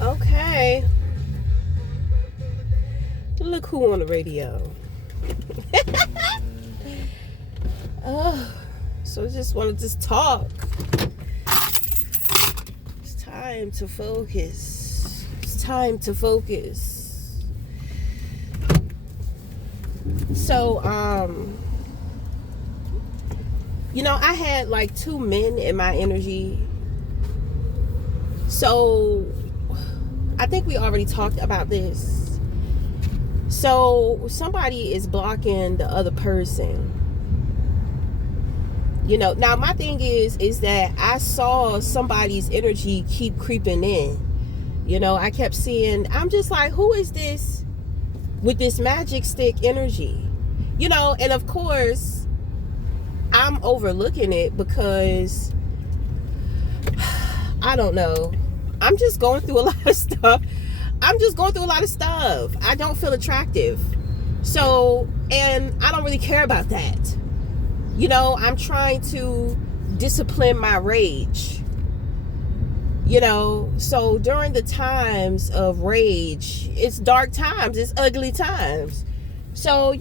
Okay. Look who on the radio. Oh, so I just wanted to talk. It's time to focus. It's time to focus. So, I had like two men in my energy. So, I think we already talked about this. So, somebody is blocking the other person. Now my thing is that I saw somebody's energy keep creeping in. I kept seeing, I'm just like, who is this with this magic stick energy? And of course, I'm overlooking it because, I don't know. I'm just going through a lot of stuff. I don't feel attractive. So, and I don't really care about that. I'm trying to discipline my rage. So during the times of rage, it's dark times, it's ugly times. So,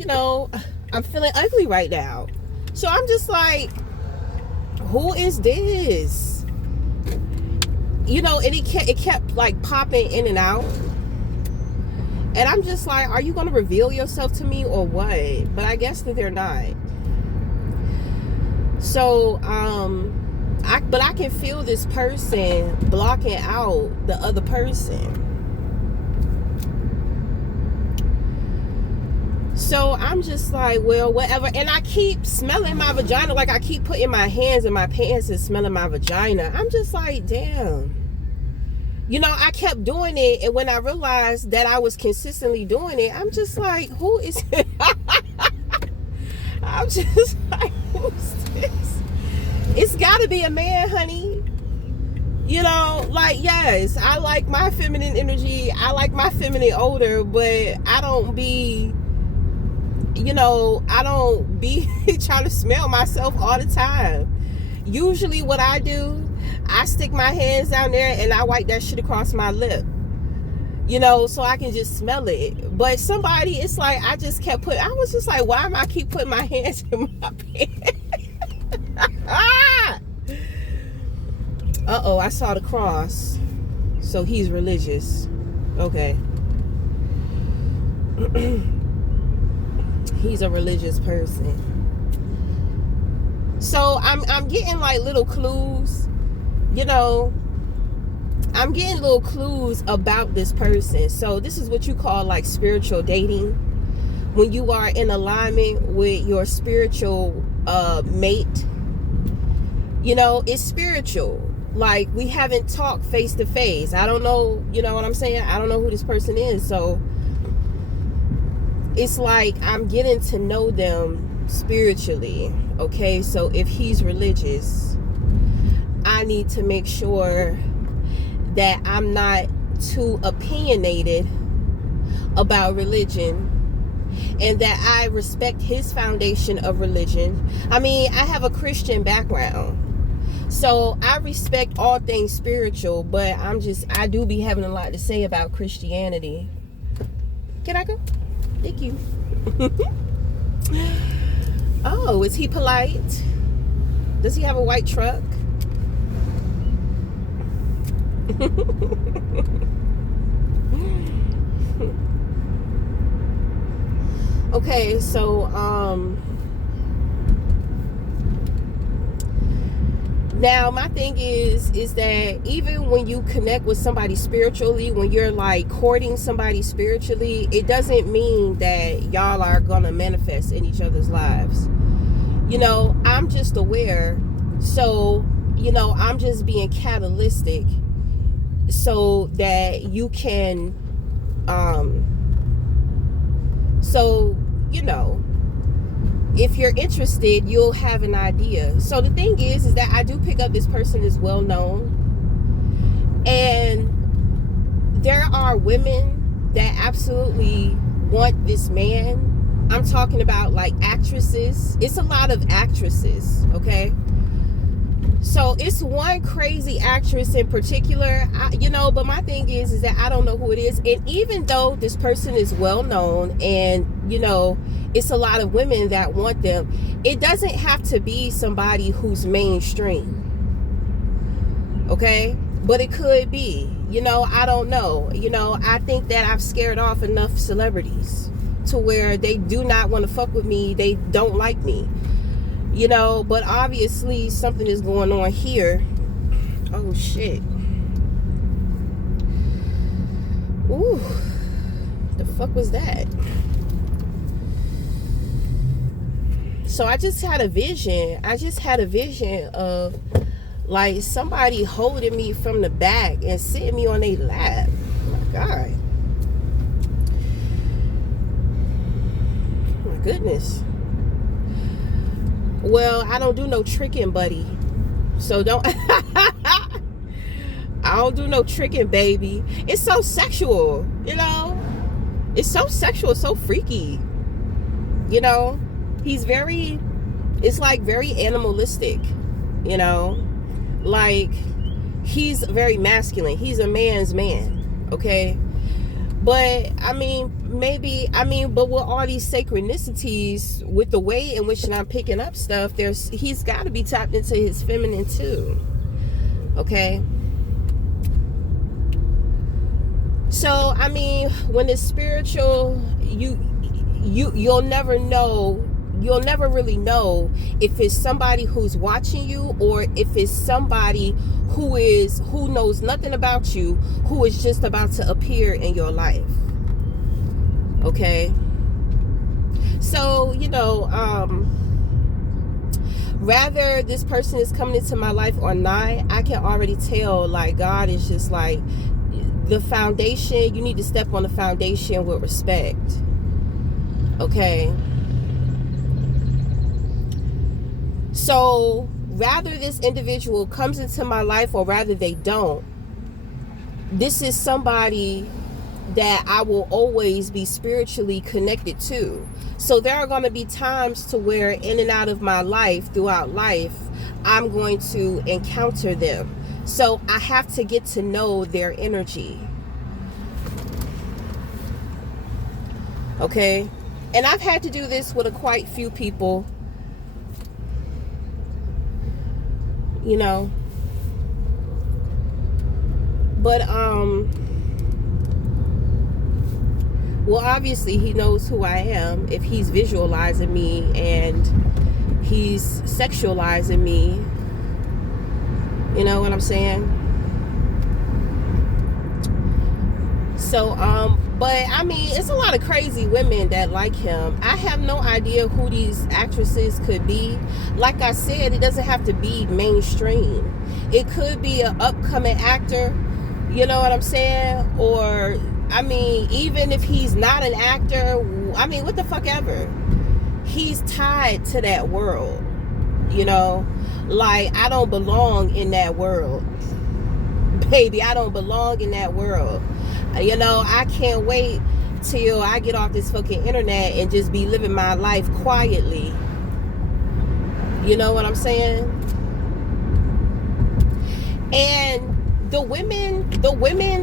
I'm feeling ugly right now. So I'm just like, who is this? And it kept like popping in and out. And I'm just like, are you going to reveal yourself to me or what? But I guess that they're not. So, I can feel this person blocking out the other person. So I'm just like, well, whatever. And I keep smelling my vagina. Like I keep putting my hands in my pants and smelling my vagina. I'm just like, damn. I kept doing it. And when I realized that I was consistently doing it, I'm just like, who is it? I'm just like, who's this? It's gotta be a man, honey. Yes, I like my feminine energy. I like my feminine odor, but I don't be trying to smell myself all the time. Usually what I do, I stick my hands down there and I wipe that shit across my lip. So I can just smell it. But somebody, it's like, I was just like, why am I keep putting my hands in my pants? Uh-oh, I saw the cross. So he's religious. Okay. He's a religious person. So I'm getting like little clues, I'm getting little clues about this person. So this is what you call like spiritual dating. When you are in alignment with your spiritual mate, it's spiritual. Like we haven't talked face to face. I don't know, you know what I'm saying? I don't know who this person is. So it's like I'm getting to know them spiritually. Okay, so if he's religious, I need to make sure that I'm not too opinionated about religion and that I respect his foundation of religion. I mean, I have a Christian background, so I respect all things spiritual, but I do be having a lot to say about Christianity. Can I go? Thank you. Oh, is he polite? Does he have a white truck? Okay, so now my thing is that even when you connect with somebody spiritually, when you're like courting somebody spiritually, it doesn't mean that y'all are gonna manifest in each other's lives. I'm just aware, so I'm just being catalytic so that you can if you're interested, you'll have an idea. So the thing is that I do pick up this person is well known, and there are women that absolutely want this man. I'm talking about like actresses. It's a lot of actresses, okay? So it's one crazy actress in particular, but my thing is that I don't know who it is. And even though this person is well known and, it's a lot of women that want them, it doesn't have to be somebody who's mainstream. Okay? But it could be. I don't know. I think that I've scared off enough celebrities to where they do not want to fuck with me. They don't like me. But obviously something is going on here. Oh shit. Ooh, the fuck was that? So I just had a vision of like somebody holding me from the back and sitting me on their lap. Oh my God. Oh my goodness. Well, I don't do no tricking, buddy. So don't. I don't do no tricking, baby. It's so sexual, It's so sexual, so freaky. He's it's like very animalistic, Like, he's very masculine. He's a man's man, okay? But, but with all these synchronicities, with the way in which I'm picking up stuff, he's got to be tapped into his feminine too, okay? So, when it's spiritual, you'll never know. You'll never really know if it's somebody who's watching you or if it's somebody who knows nothing about you, who is just about to appear in your life. Okay? So, rather this person is coming into my life or not, I can already tell, like, God is just like, the foundation, you need to step on the foundation with respect. Okay? So rather this individual comes into my life or rather they don't, this is somebody that I will always be spiritually connected to. So there are going to be times to where in and out of my life, throughout life, I'm going to encounter them. So I have to get to know their energy. Okay? And I've had to do this with quite few people. But well, obviously he knows who I am if he's visualizing me and he's sexualizing me. You know what I'm saying? So but it's a lot of crazy women that like him. I have no idea who these actresses could be. Like I said, it doesn't have to be mainstream. It could be an upcoming actor, you know what I'm saying? Or, even if he's not an actor, what the fuck ever. He's tied to that world, Like, I don't belong in that world. Baby, I don't belong in that world. I can't wait till I get off this fucking internet and just be living my life quietly. You know what I'm saying? And the women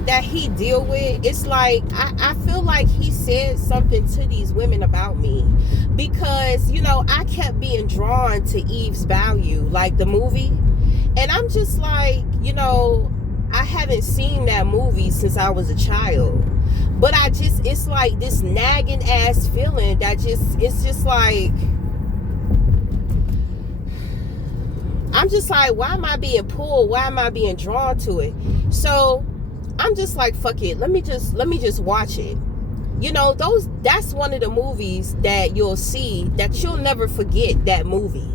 that he deal with, it's like, I feel like he said something to these women about me. Because, I kept being drawn to Eve's Value, like the movie. And I'm just like, I haven't seen that movie since I was a child. But it's like this nagging ass feeling that it's just like, I'm just like, why am I being pulled? Why am I being drawn to it? So I'm just like, fuck it. Let me just watch it. That's one of the movies that you'll see that you'll never forget that movie.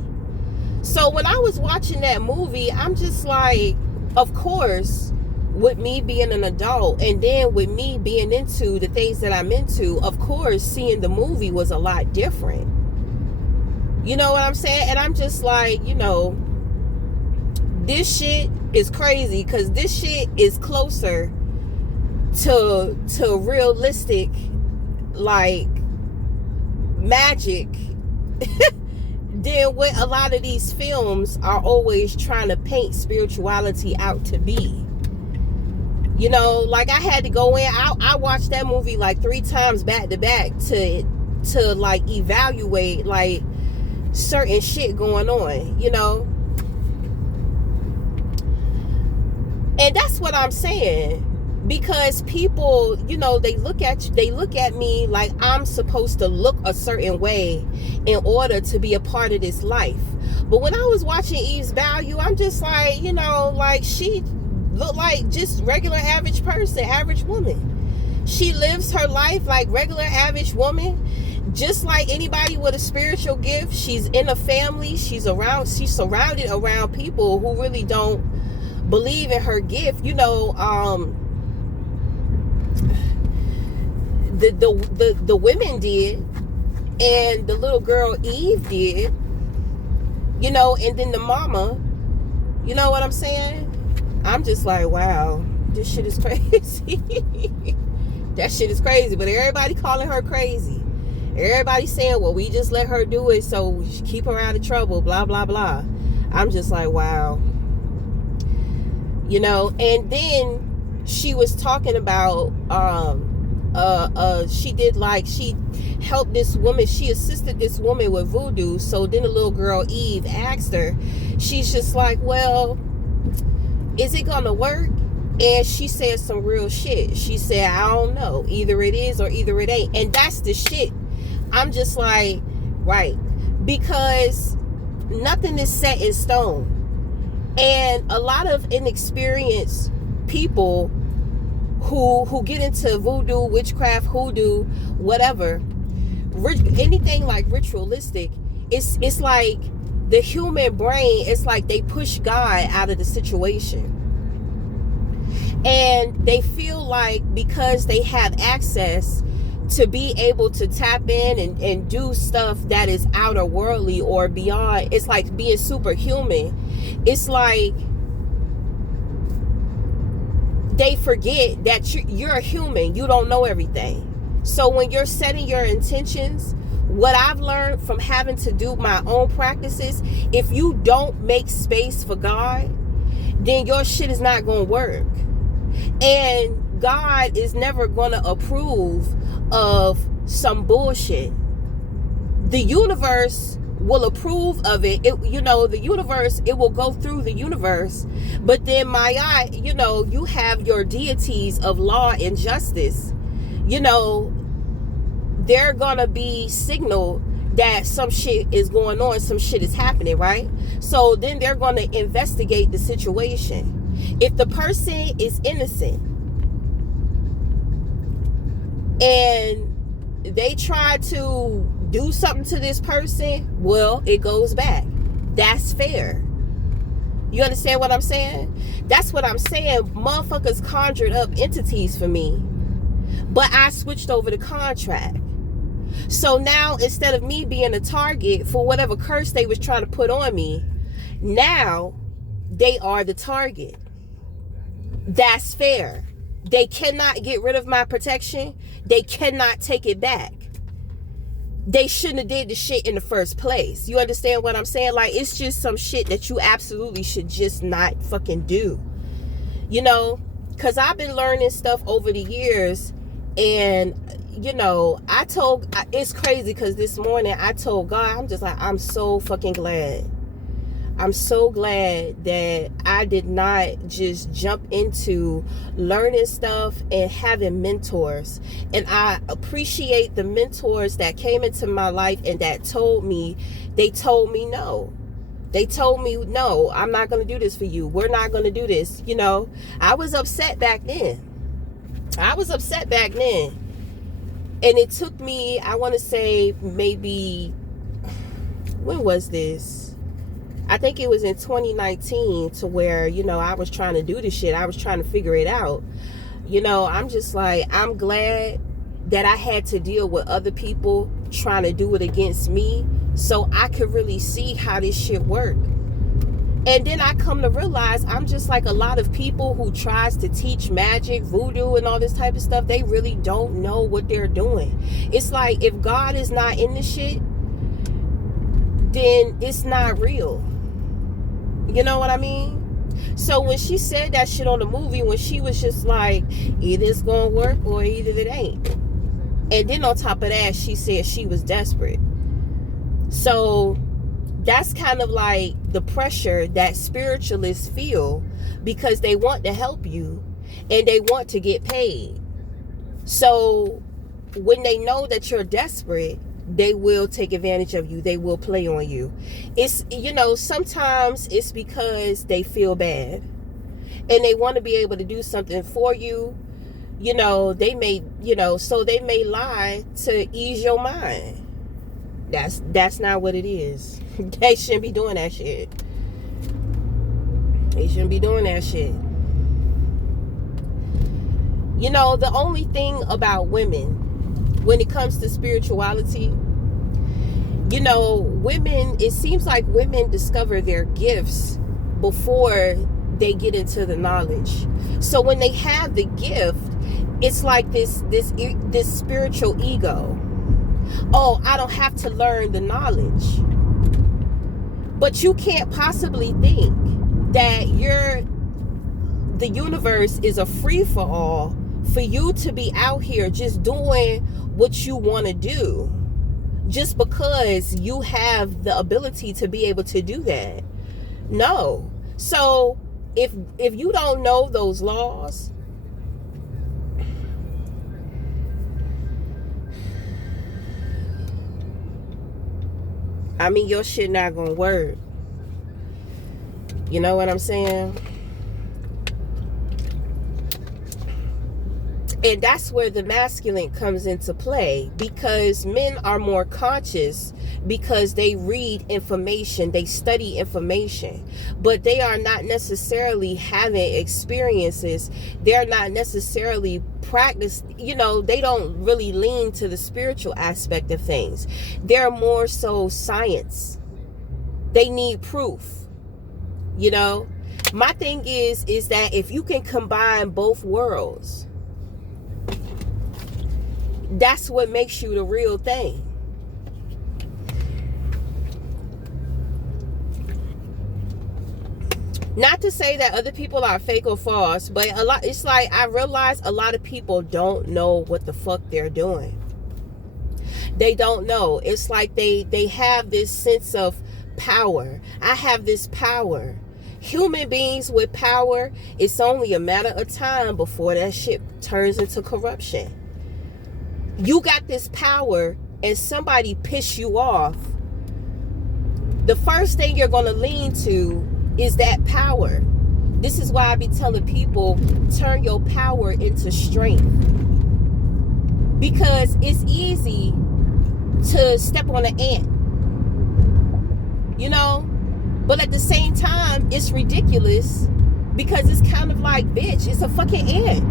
So when I was watching that movie, I'm just like, of course, with me being an adult and then with me being into the things that I'm into, of course, seeing the movie was a lot different. You know what I'm saying? And I'm just like, this shit is crazy because this shit is closer to realistic, like, magic than what a lot of these films are always trying to paint spirituality out to be. You know, like I had to go in. I watched that movie like 3 times back to back to like evaluate like certain shit going on, you know. And that's what I'm saying. Because people, you know, they look at me like I'm supposed to look a certain way in order to be a part of this life. But when I was watching Eve's Value, I'm just like, you know, like she looked like just regular average person, average woman. She lives her life like regular average woman, just like anybody with a spiritual gift. She's in a family, she's surrounded around people who really don't believe in her gift, you know. The women did, and the little girl Eve did, you know, and then the mama, you know what I'm saying? I'm just like, wow, this shit is crazy. That shit is crazy. But everybody calling her crazy. Everybody saying, well, we just let her do it so we should keep her out of trouble, blah blah blah. I'm just like, wow. You know, and then she was talking about she helped this woman, she assisted this woman with voodoo. So then the little girl Eve asked her, she's just like, well, is it gonna work? And she said some real shit. She said, I don't know, either it is or either it ain't. And that's the shit. I'm just like, right, because nothing is set in stone. And a lot of inexperienced people who get into voodoo, witchcraft, hoodoo, whatever, anything like ritualistic, it's like the human brain, it's like they push God out of the situation. And they feel like because they have access to be able to tap in and do stuff that is outer worldly or beyond, it's like being superhuman. It's like they forget that you're a human. You don't know everything. So when you're setting your intentions, what I've learned from having to do my own practices, if you don't make space for God, then your shit is not going to work. And God is never going to approve of some bullshit. The universe will approve of it. You know, the universe, it will go through the universe. But then you know, you have your deities of law and justice. You know, they're gonna be signal that some shit is going on, some shit is happening, right? So then they're gonna investigate the situation. If the person is innocent and they try to do something to this person, well, it goes back. That's fair. You understand what I'm saying? That's what I'm saying. Motherfuckers conjured up entities for me, but I switched over the contract. So now, instead of me being a target for whatever curse they was trying to put on me, now they are the target. That's fair. They cannot get rid of my protection. They cannot take it back. They shouldn't have did the shit in the first place. You understand what I'm saying? Like, it's just some shit that you absolutely should just not fucking do. You know? Because I've been learning stuff over the years. And, you know, it's crazy because this morning I told God, I'm just like, I'm so fucking glad. I'm so glad that I did not just jump into learning stuff and having mentors. And I appreciate the mentors that came into my life and that told me no. They told me, no, I'm not going to do this for you. We're not going to do this. You know, I was upset back then. And it took me, I want to say maybe, when was this? I think it was in 2019 to where, you know, I was trying to do this shit. I was trying to figure it out. You know, I'm just like, I'm glad that I had to deal with other people trying to do it against me so I could really see how this shit worked. And then I come to realize I'm just like a lot of people who tries to teach magic, voodoo, and all this type of stuff. They really don't know what they're doing. It's like, if God is not in the shit, then it's not real. You know what I mean? So when she said that shit on the movie, when she was just like, either it's gonna work or either it ain't. And then on top of that, she said she was desperate. So that's kind of like the pressure that spiritualists feel, because they want to help you and they want to get paid. So when they know that you're desperate, they will take advantage of you. They will play on you. It's, sometimes it's because they feel bad and they want to be able to do something for you. They may, so they may lie to ease your mind. That's not what it is. They shouldn't be doing that shit. They shouldn't be doing that shit. The only thing about women, when it comes to spirituality, women, it seems like women discover their gifts before they get into the knowledge. So when they have the gift, it's like this spiritual ego. Oh, I don't have to learn the knowledge. But you can't possibly think that the universe is a free-for-all for you to be out here just doing what you want to do just because you have the ability to be able to do that. No. So if you don't know those laws, your shit not gonna work. You know what I'm saying? And that's where the masculine comes into play, because men are more conscious because they read information, they study information, but they are not necessarily having experiences. They're not necessarily practiced, they don't really lean to the spiritual aspect of things. They're more so science. They need proof. My thing is that if you can combine both worlds, that's what makes you the real thing. Not to say that other people are fake or false, but it's like I realize a lot of people don't know what the fuck they're doing. They don't know. It's like they have this sense of power. I have this power. Human beings with power, it's only a matter of time before that shit turns into corruption. You got this power and somebody piss you off, the first thing you're going to lean to is that power. This is why I be telling people, turn your power into strength. Because it's easy to step on an ant, but at the same time, it's ridiculous because it's kind of like, bitch, it's a fucking ant.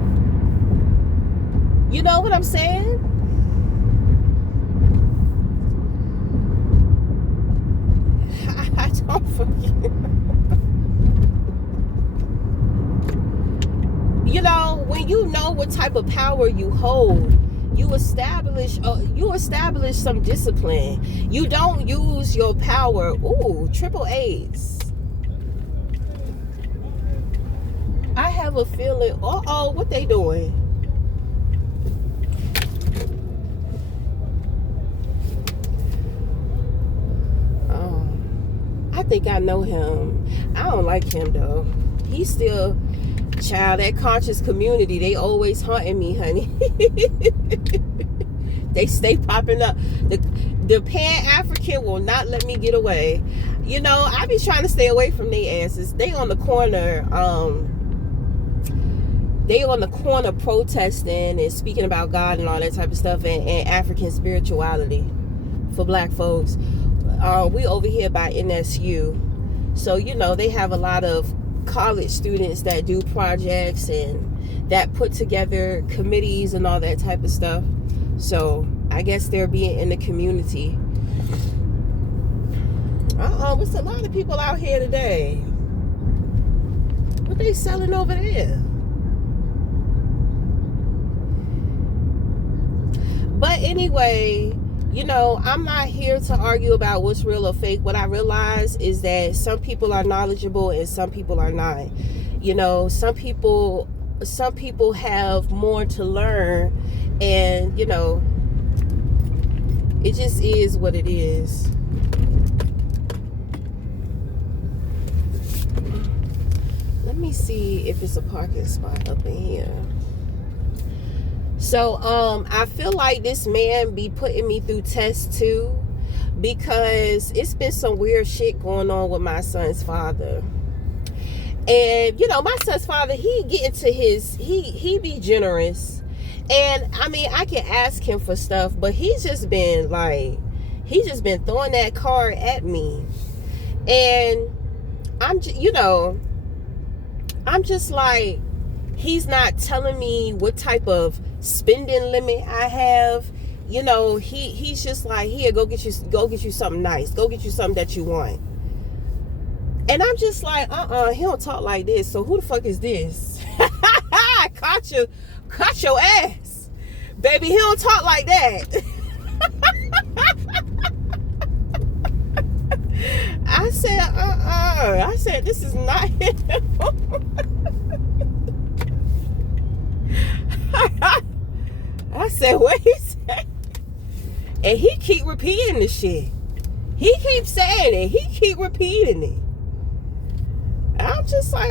You know what I'm saying? I don't forget. When you know what type of power you hold, you establish some discipline. You don't use your power. Ooh, triple A's. I have a feeling, what they doing? I think I know him. I don't like him though. He's still, child, that conscious community, they always haunting me, honey. They stay popping up. The Pan-African will not let me get away. I be trying to stay away from their asses. They on the corner, protesting and speaking about God and all that type of stuff, and African spirituality for black folks. We over here by NSU, so they have a lot of college students that do projects and that put together committees and all that type of stuff. So I guess they're being in the community. What's a lot of people out here today? What they selling over there? But anyway, you know, I'm not here to argue about what's real or fake. What I realize is that some people are knowledgeable and some people are not. You know, some people have more to learn, and you know, it just is what it is. Let me see if it's a parking spot up in here. So I feel like this man be putting me through tests too, because it's been some weird shit going on with my son's father. And you know, my son's father, he get into his, he be generous, and I mean, I can ask him for stuff, but he's just been throwing that card at me, and I'm just like, he's not telling me what type of spending limit I have. You know, he's just like, here, go get you something nice, go get you something that you want. And I'm just like, he don't talk like this. So who the fuck is this? Caught your ass, baby. He don't talk like that. I said, I said, this is not him. I said, what he said? And he keep repeating the shit. He keeps saying it. He keep repeating it. I'm just like,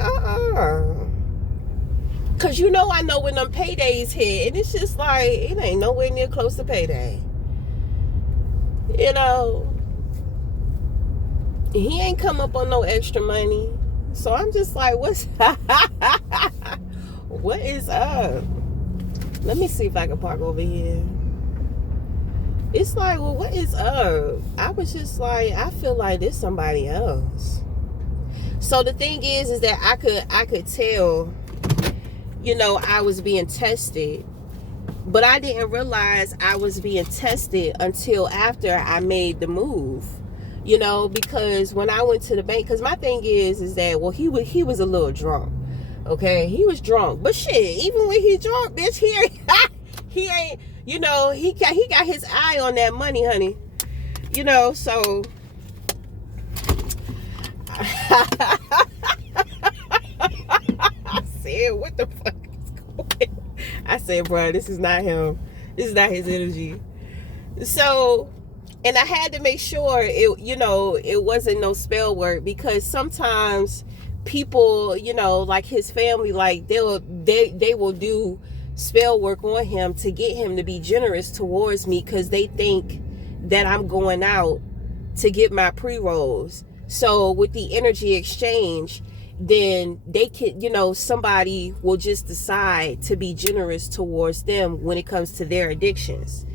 Cause you know, I know when them paydays hit, and it's just like, it ain't nowhere near close to payday. You know, he ain't come up on no extra money. So I'm just like, what is up? Let me see if I can park over here. It's like, well, what is up? I was just like, I feel like there's somebody else. So the thing is that I could tell, you know, I was being tested, but I didn't realize I was being tested until after I made the move. You know, because when I went to the bank, because my thing is that, well, he was a little drunk. Okay, he was drunk, but shit, even when he drunk, bitch, he ain't, you know, he got his eye on that money, honey. You know, so I said, what the fuck is going on? I said, bro, this is not him. This is not his energy. So, and I had to make sure it, you know, it wasn't no spell work, because sometimes people, you know, like his family, like they will do spell work on him to get him to be generous towards me, because they think that I'm going out to get my pre-rolls. So with the energy exchange, then they can, you know, somebody will just decide to be generous towards them when it comes to their addictions.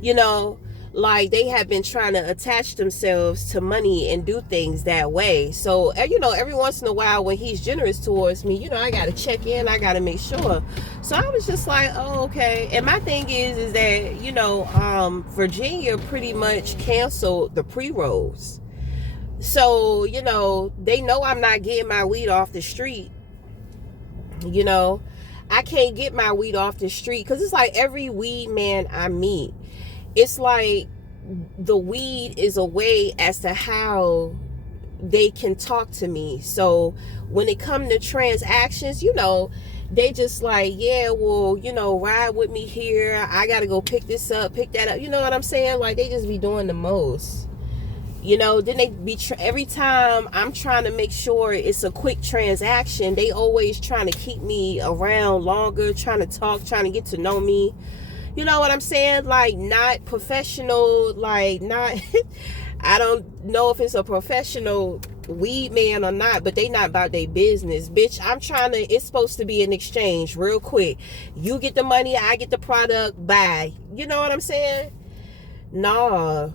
You know, like they have been trying to attach themselves to money and do things that way. So, you know, every once in a while when he's generous towards me, you know, I got to check in, I got to make sure. So I was just like, oh, okay. And my thing is that, you know, Virginia pretty much canceled the pre-rolls. So, you know, they know I'm not getting my weed off the street. You know, I can't get my weed off the street, because it's like every weed man I meet, it's like the weed is a way as to how they can talk to me. So when it comes to transactions, you know, they just like, yeah, well, you know, ride with me here. I got to go pick this up, pick that up. You know what I'm saying? Like they just be doing the most. You know, then they be every time I'm trying to make sure it's a quick transaction, they always trying to keep me around longer, trying to talk, trying to get to know me. You know what I'm saying? Like not professional, like not, I don't know if it's a professional weed man or not, but they not about their business. Bitch, I'm trying to, it's supposed to be an exchange real quick. You get the money, I get the product, bye. You know what I'm saying? Nah.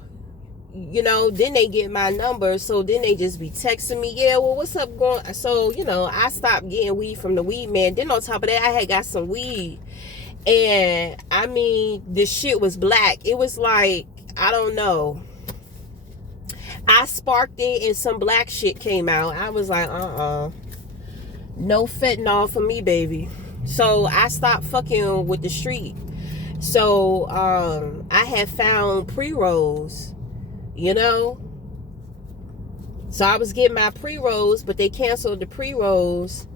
You know, then they get my number, so then they just be texting me, yeah, well, what's up going? So, you know, I stopped getting weed from the weed man. Then on top of that, I had got some weed, and I mean, this shit was black. It was like, I don't know, I sparked it and some black shit came out. I was like, no fentanyl for me, baby. So I stopped fucking with the street. So I had found pre-rolls, you know. So I was getting my pre-rolls, but they canceled the pre-rolls.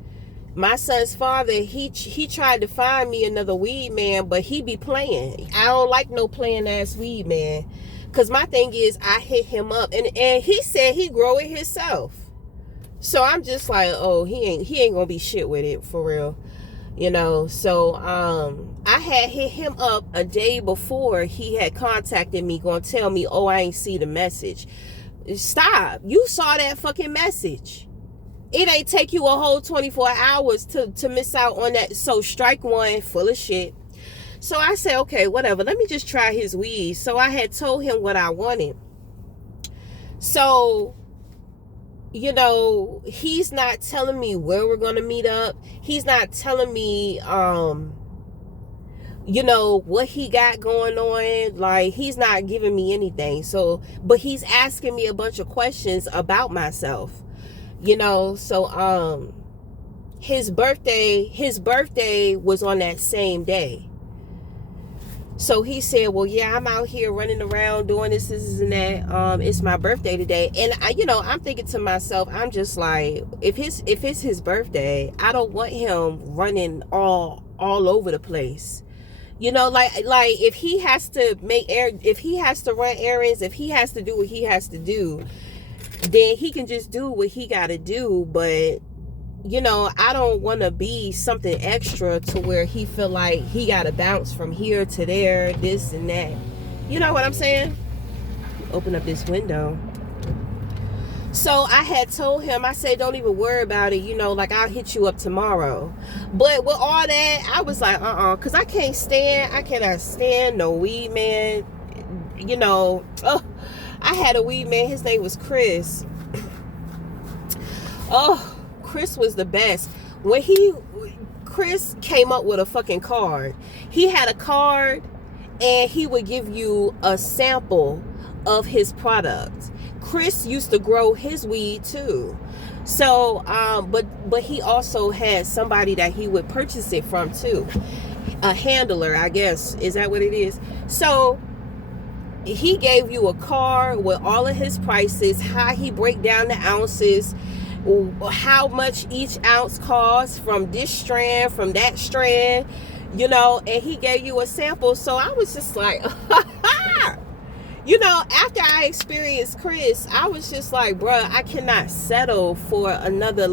My son's father, he tried to find me another weed man, but he be playing. I don't like no playing ass weed man. Cause my thing is, I hit him up, and he said he grow it himself. So I'm just like, oh, he ain't gonna be shit with it for real, you know. So I had hit him up a day before he had contacted me, gonna tell me, oh, I ain't see the message. Stop! You saw that fucking message. It ain't take you a whole 24 hours to miss out on that. So strike one, full of shit. So I said, okay, whatever. Let me just try his weed. So I had told him what I wanted. So, you know, he's not telling me where we're going to meet up. He's not telling me, you know, what he got going on. Like, he's not giving me anything. So, but he's asking me a bunch of questions about myself. You know, so his birthday was on that same day. So he said, well, yeah, I'm out here running around doing this and that. It's my birthday today. And you know, I'm thinking to myself, I'm just like, if it's his birthday, I don't want him running all over the place. You know, like if he has to if he has to run errands, if he has to do what he has to do, then he can just do what he got to do. But, you know, I don't want to be something extra to where he feel like he got to bounce from here to there, this and that. You know what I'm saying? Open up this window. So I had told him, I said, don't even worry about it. You know, like, I'll hit you up tomorrow. But with all that, I was like, because I cannot stand no weed man. You know, I had a weed man. His name was Chris. Oh, Chris was the best. Chris came up with a fucking card. He had a card, and he would give you a sample of his product. Chris used to grow his weed too. So, but he also had somebody that he would purchase it from too. A handler, I guess. Is that what it is? So, he gave you a card with all of his prices, how he break down the ounces, how much each ounce costs from this strand, from that strand, you know, and he gave you a sample. So I was just like, you know, after I experienced Chris, I was just like, bruh, I cannot settle for another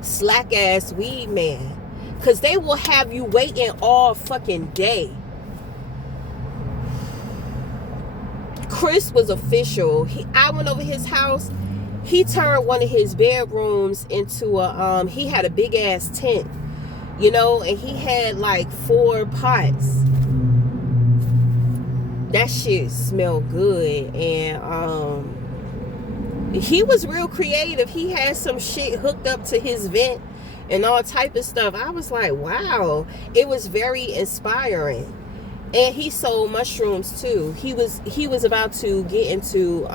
slack ass weed man. Because they will have you waiting all fucking day. Chris was official. I went over his house. He turned one of his bedrooms into he had a big ass tent, you know, and he had like 4 pots. That shit smelled good. And he was real creative. He had some shit hooked up to his vent and all type of stuff. I was like, wow. It was very inspiring. And he sold mushrooms too. He was about to get into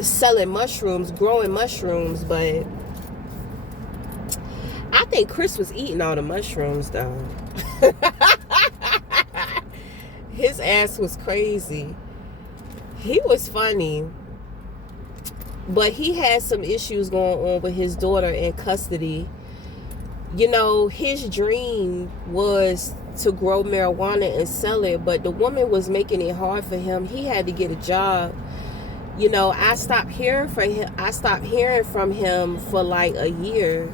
selling mushrooms, growing mushrooms, but I think Chris was eating all the mushrooms though. His ass was crazy. He was funny. But he had some issues going on with his daughter in custody. You know, his dream was to grow marijuana and sell it, but the woman was making it hard for him. He had to get a job. You know, I stopped hearing from him for like a year.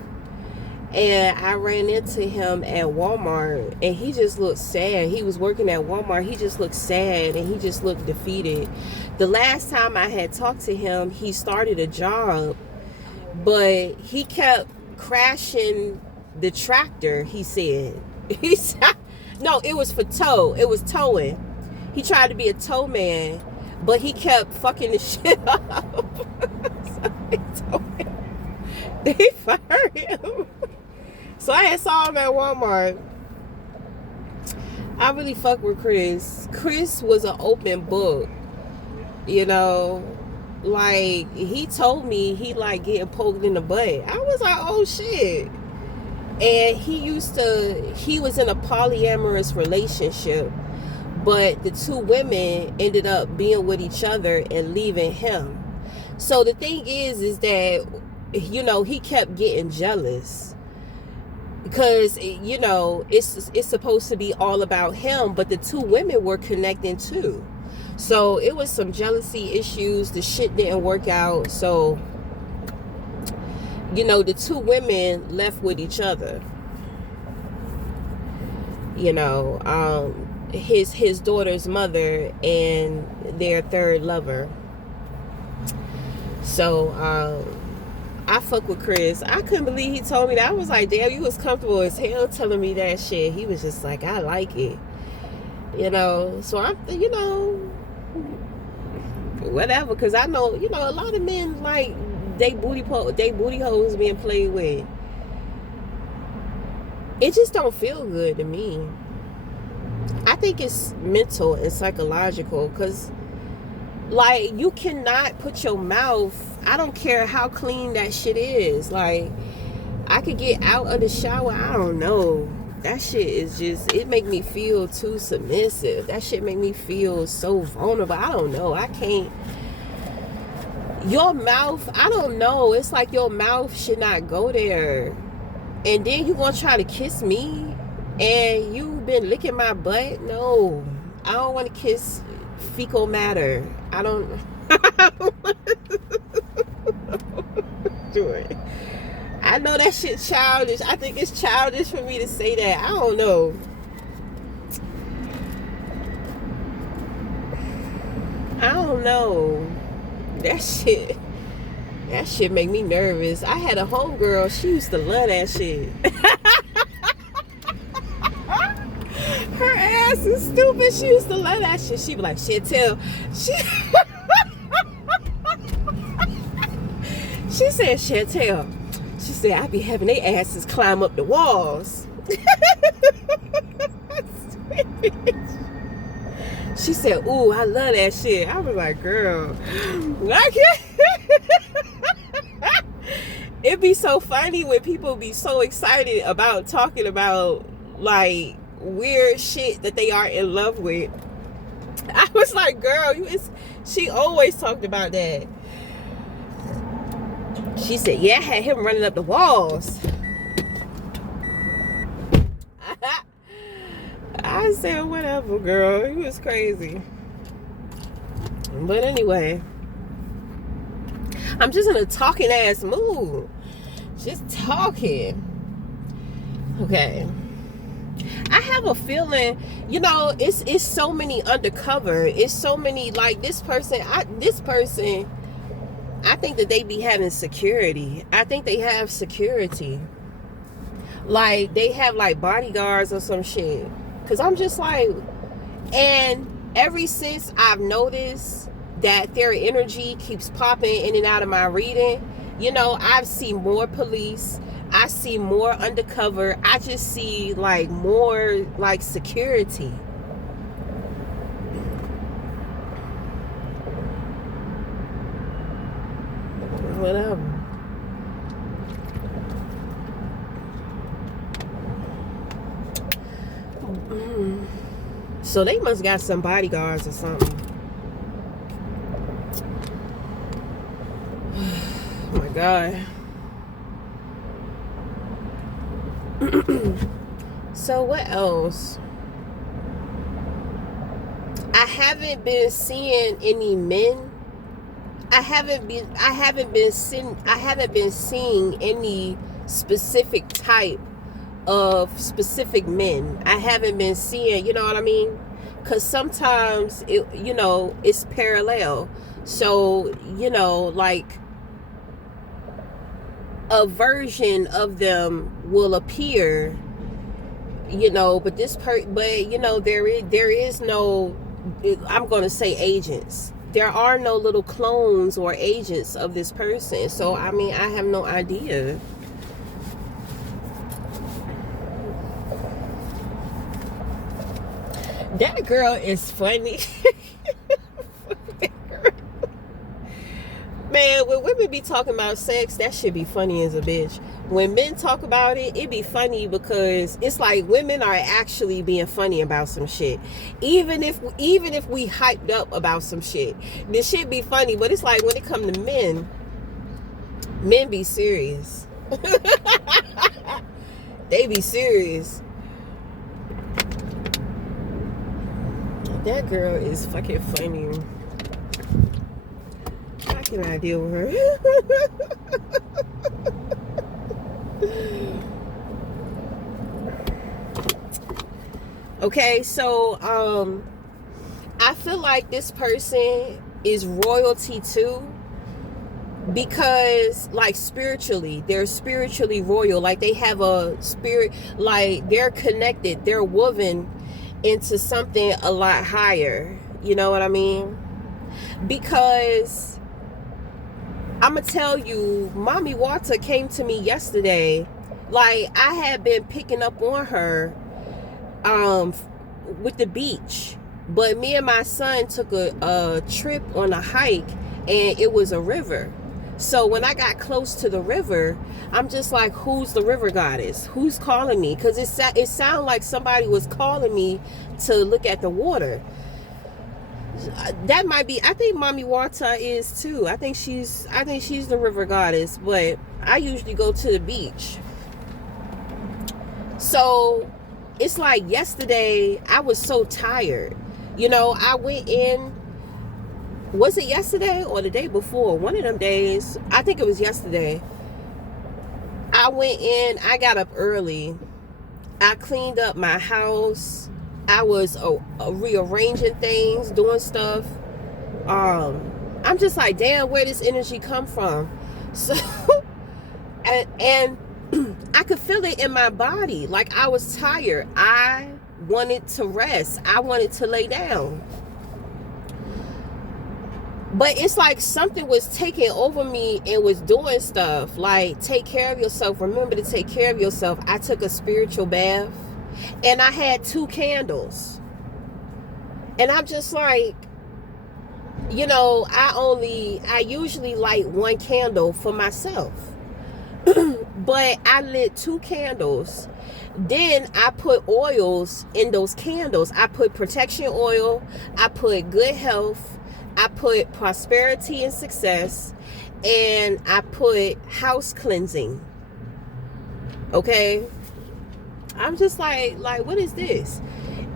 And I ran into him at Walmart, and he just looked sad. He was working at Walmart. He just looked sad, and he just looked defeated. The last time I had talked to him, he started a job, but he kept crashing the tractor, he said. No, it was for tow. It was towing. He tried to be a tow man, but he kept fucking the shit up. So they fired him. So I had saw him at Walmart. I really fuck with Chris. Chris was an open book. You know, like, he told me he like getting poked in the butt. I was like, oh shit. And he was in a polyamorous relationship, but the two women ended up being with each other and leaving him. So the thing is that, you know, he kept getting jealous because, you know, it's supposed to be all about him, but the two women were connecting too. So it was some jealousy issues. The shit didn't work out. So, you know, the two women left with each other. You know, his daughter's mother and their third lover. So I fuck with Chris. I couldn't believe he told me that. I was like, damn, you was comfortable as hell telling me that shit. He was just like, I like it. You know, so I'm, you know, whatever. Because I know, you know, a lot of men like they booty holes being played with. It just don't feel good to me. I think it's mental and psychological, because like, you cannot put your mouth, I don't care how clean that shit is, like, I could get out of the shower, I don't know, that shit is just, it make me feel too submissive. That shit make me feel so vulnerable. I don't know, I can't. Your mouth, I don't know, it's like your mouth should not go there. And then you gonna try to kiss me and you've been licking my butt? No, I don't want to kiss fecal matter. I don't do it. I know that shit childish. I think it's childish for me to say that. I don't know. I don't know. That shit make me nervous. I had a homegirl, she used to love that shit. Her ass is stupid. She used to love that shit. She be like, Chantel. She said, Chantel. She said, I be having their asses climb up the walls. She said, ooh, I love that shit. I was like, girl, I can't. It'd be so funny when people be so excited about talking about like weird shit that they are in love with. I was like, girl, she always talked about that. She said, yeah, I had him running up the walls. I said, whatever, girl. He was crazy. But anyway, I'm just in a talking ass mood. Just talking. Okay. I have a feeling, you know, it's so many undercover. It's so many, like, this person, I think that they be having security. I think they have security. Like, they have, like, bodyguards or some shit. Because I'm just like, and ever since I've noticed that their energy keeps popping in and out of my reading, you know, I've seen more police. I see more undercover. I just see like more like security. Whatever. So they must got some bodyguards or something. Oh my God. So what else? I haven't been seeing any men. I haven't been seeing any specific type of specific men. I haven't been seeing, you know what I mean? Because sometimes it, you know, it's parallel. So, you know, like a version of them will appear, you know, but but you know, there is no, I'm going to say agents. There are no little clones or agents of this person. So, I mean, I have no idea. That girl is funny. Man, when women be talking about sex, that should be funny as a bitch. when men talk about it, it be funny because it's like women are actually being funny about some shit. Even if we hyped up about some shit, this shit be funny. But it's like when it come to men be serious. They be serious. That girl is fucking funny. How can I deal with her? Okay, so I feel like this person is royalty too, because like spiritually, they're spiritually royal. Like they have a spirit, like they're connected, they're woven into something a lot higher. You know what I mean? Because I'm gonna tell you, Mommy Walter came to me yesterday. Like I had been picking up on her with the beach, but me and my son took a trip on a hike, and it was a river. So when I got close to the river, I'm just like, who's the river goddess? Who's calling me? Because it sounded like somebody was calling me to look at the water. That might be, I think Mommy Walter is too. I think she's the river goddess, but I usually go to the beach. So it's like yesterday, I was so tired. You know, I went in, was it yesterday or the day before? One of them days. I think it was yesterday. I went in, I got up early. I cleaned up my house. I was rearranging things, doing stuff. I'm just like, damn, where does energy come from? So, and I could feel it in my body. Like I was tired. I wanted to rest. I wanted to lay down. But it's like something was taking over me and was doing stuff. Like, take care of yourself. Remember to take care of yourself. I took a spiritual bath. And I had 2 candles. And I'm just like, you know, I usually light 1 candle for myself. But I lit 2 candles. Then I put oils in those candles. I put protection oil. I put good health. I put prosperity and success. And I put house cleansing. Okay? I'm just like, what is this?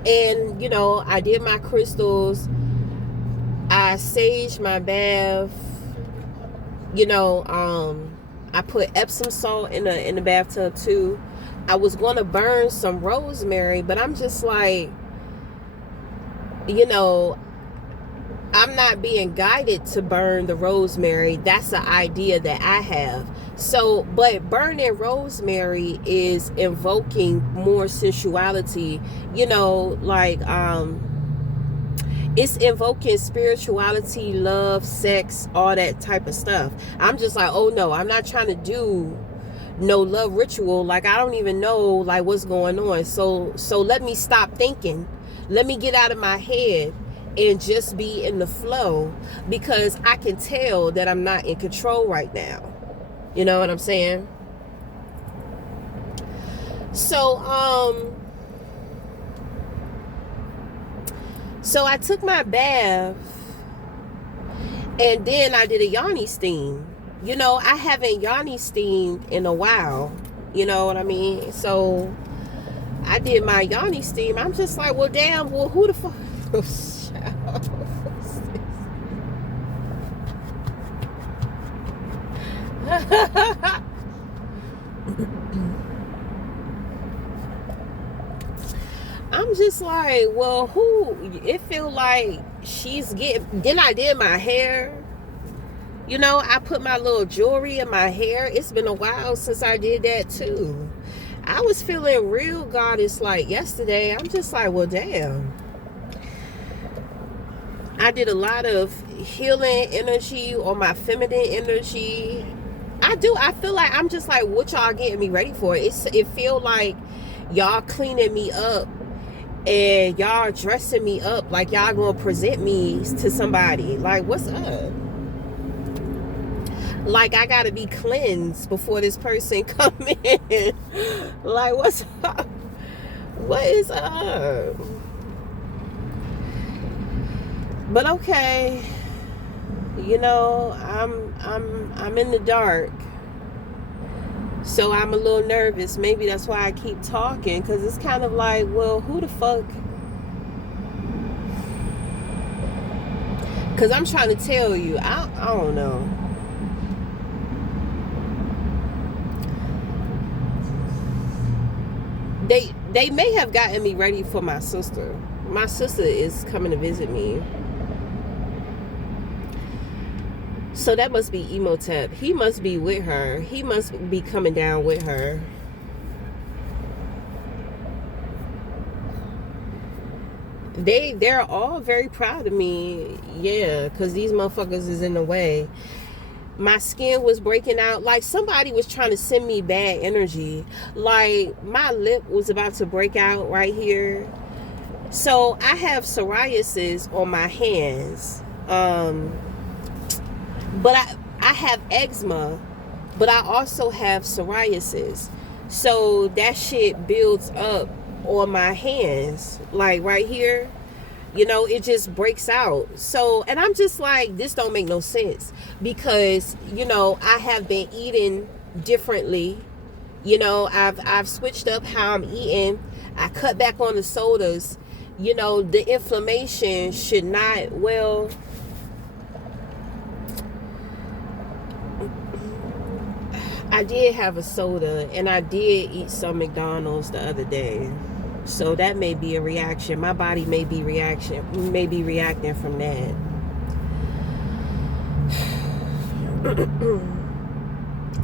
And, you know, I did my crystals. I saged my bath. You know, I put Epsom salt in the bathtub too. I was going to burn some rosemary, but I'm just like, you know, I'm not being guided to burn the rosemary. That's the idea that I have. So, but burning rosemary is invoking more sensuality, you know, like, it's invoking spirituality, love, sex, all that type of stuff. I'm just like, oh no, I'm not trying to do no love ritual. Like, I don't even know like what's going on. So let me stop thinking. Let me get out of my head and just be in the flow, because I can tell that I'm not in control right now. You know what I'm saying? So, so I took my bath, and then I did a yoni steam. You know, I haven't yoni steamed in a while. You know what I mean? So I did my yoni steam. I'm just like, well, damn, well, who the fuck? I'm just like, well, who? It feel like she's getting. Then I did my hair. You know, I put my little jewelry in my hair. It's been a while since I did that too. I was feeling real goddess like yesterday. I'm just like, well, damn. I did a lot of healing energy or my feminine energy. I feel like I'm just like, what y'all getting me ready for? It feel like y'all cleaning me up and y'all dressing me up like y'all gonna present me to somebody. Like, what's up? Like, I gotta be cleansed before this person come in. Like, what's up? What is up? But okay, you know, I'm in the dark, so I'm a little nervous. Maybe that's why I keep talking, because it's kind of like, well, who the fuck? Because I'm trying to tell you, I don't know. They may have gotten me ready for my sister. My sister is coming to visit me. So that must be Emotep. He must be with her. He must be coming down with her. They're all very proud of me. Yeah, because these motherfuckers is in the way. My skin was breaking out. Like, somebody was trying to send me bad energy. Like, my lip was about to break out right here. So I have psoriasis on my hands. But I have eczema, but I also have psoriasis. So that shit builds up on my hands, like right here. You know, it just breaks out. So, and I'm just like, this don't make no sense, because, you know, I have been eating differently. You know, I've switched up how I'm eating. I cut back on the sodas. You know, the inflammation should not, well, I did have a soda, and I did eat some McDonald's the other day. So that may be a reaction. My body may be reacting from that.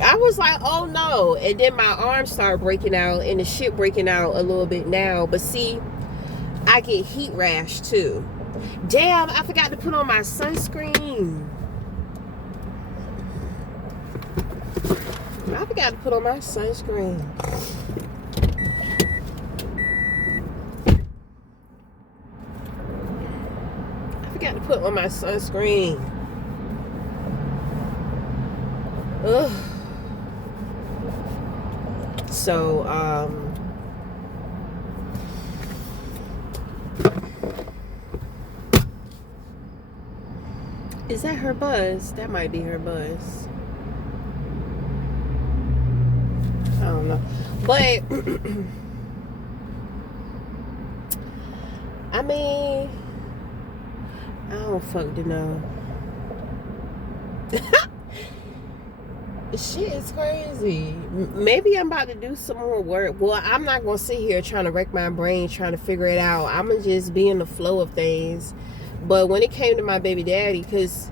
I was like, oh no. And then my arms started breaking out, and the shit breaking out a little bit now. But see, I get heat rash too. Damn, I forgot to put on my sunscreen. I forgot to put on my sunscreen. To put on my sunscreen. Ugh. So is that her buzz? That might be her buzz. I don't know. But I mean, I don't fucking know. Shit is crazy. Maybe I'm about to do some more work. Well, I'm not going to sit here trying to wreck my brain, trying to figure it out. I'm going to just be in the flow of things. But when it came to my baby daddy, because,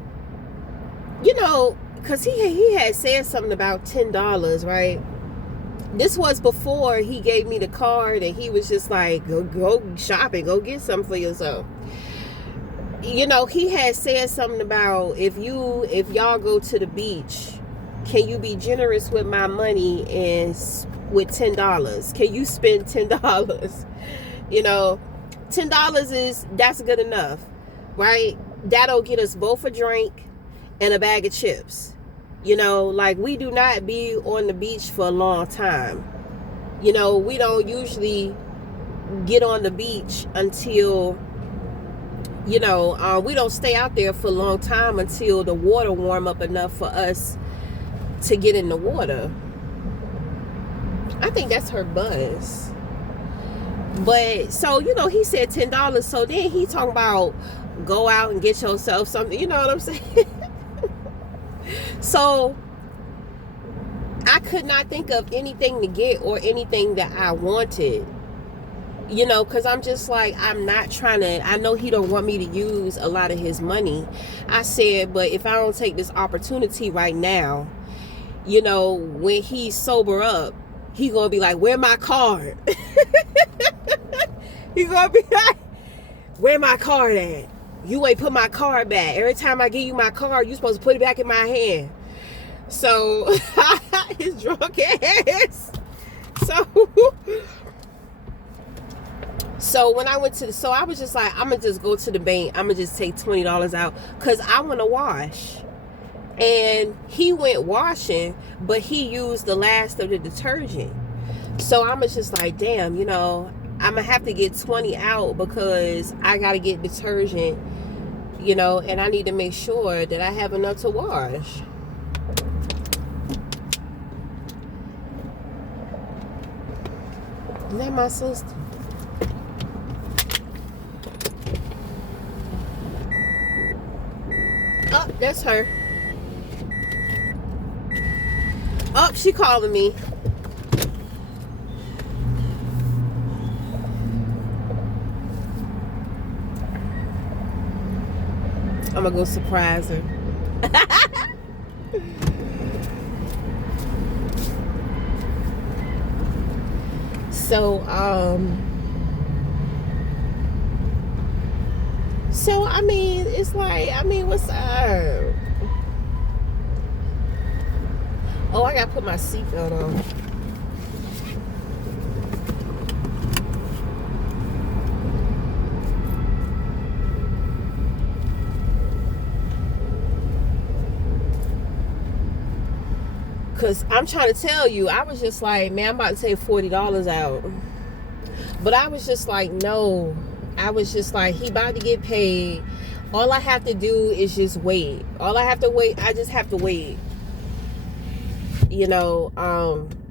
you know, because he had said something about $10, right? This was before he gave me the card, and he was just like, go shopping, go get something for yourself. You know, he had said something about, if y'all go to the beach, can you be generous with my money and with $10? Can you spend $10? You know, $10 that's good enough, right? That'll get us both a drink and a bag of chips. You know, like, we do not be on the beach for a long time. You know, we don't usually get on the beach until, you know, we don't stay out there for a long time until the water warm up enough for us to get in the water. I think that's her buzz. But, so, you know, he said $10. So then he talking about go out and get yourself something. You know what I'm saying? So I could not think of anything to get or anything that I wanted. You know, because I'm just like, I'm not trying to, I know he don't want me to use a lot of his money. I said, but if I don't take this opportunity right now, you know, when he sober up, he gonna be like, where my card? He gonna be like, where my card at? You ain't put my card back. Every time I give you my card, you supposed to put it back in my hand. So his drunk ass. So when I went to so I was just like, I'm gonna just go to the bank. I'm gonna just take $20 out because I want to wash. And he went washing, but he used the last of the detergent. So I was just like, damn, I'm going to have to get 20 out because I got to get detergent, and I need to make sure that I have enough to wash. Is that my sister? Oh, that's her. Oh, she calling me. I'm gonna go surprise her. So I mean, it's like, what's up? Oh, I gotta put my seatbelt on. Cause I'm trying to tell you, I was just like, man, I'm about to take $40 out. But I was just like, no. I was just like, he about to get paid. All I have to do is just wait. I just have to wait.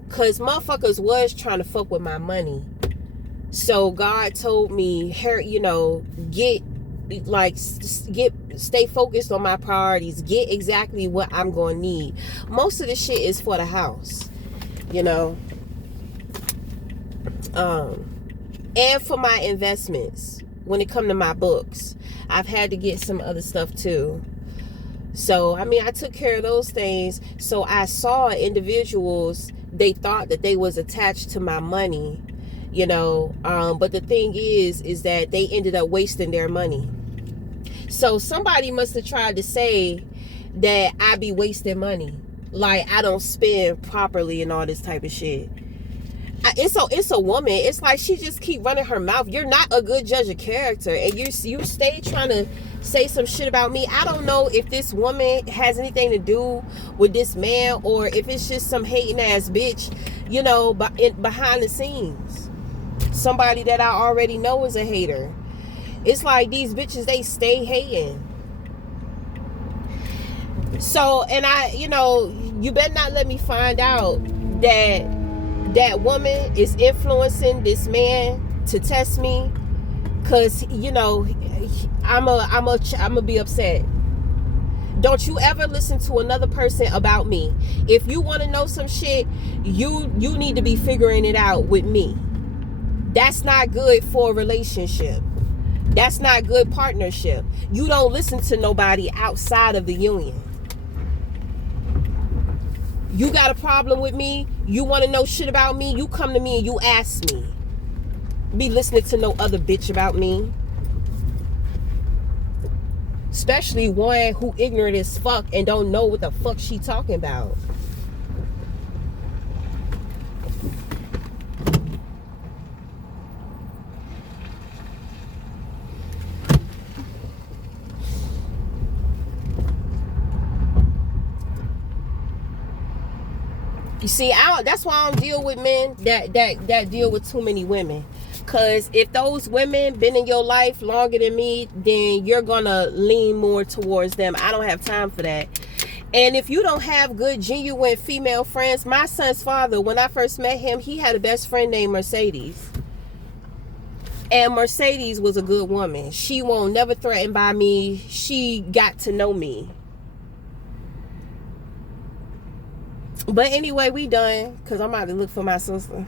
Cause motherfuckers was trying to fuck with my money. So God told me, stay focused on my priorities. Get exactly what I'm going to need. Most of the shit is for the house, and for my investments. When it come to my books, I've had to get some other stuff too. So, I took care of those things. So I saw individuals, they thought that they was attached to my money, but the thing is that they ended up wasting their money. So somebody must have tried to say that I be wasting money. Like I don't spend properly and all this type of shit. It's a woman. It's like she just keep running her mouth. You're not a good judge of character, and you stay trying to say some shit about me. I don't know if this woman has anything to do with this man, or if it's just some hating ass bitch, behind the scenes. Somebody that I already know is a hater. It's like these bitches, they stay hating. So, and you better not let me find out that woman is influencing this man to test me, cause I'm a be upset. Don't you ever listen to another person about me. If you want to know some shit, you need to be figuring it out with me. That's not good for a relationship. That's not good partnership. You don't listen to nobody outside of the union. You got a problem with me? You want to know shit about me? You come to me and you ask me. Be listening to no other bitch about me. Especially one who ignorant as fuck and don't know what the fuck she talking about. You see, that's why I don't deal with men that deal with too many women. Because if those women been in your life longer than me, then you're going to lean more towards them. I don't have time for that. And if you don't have good, genuine female friends, my son's father, when I first met him, he had a best friend named Mercedes. And Mercedes was a good woman. She won't never threatened by me. She got to know me. But anyway, we done, because I'm about to look for my sister.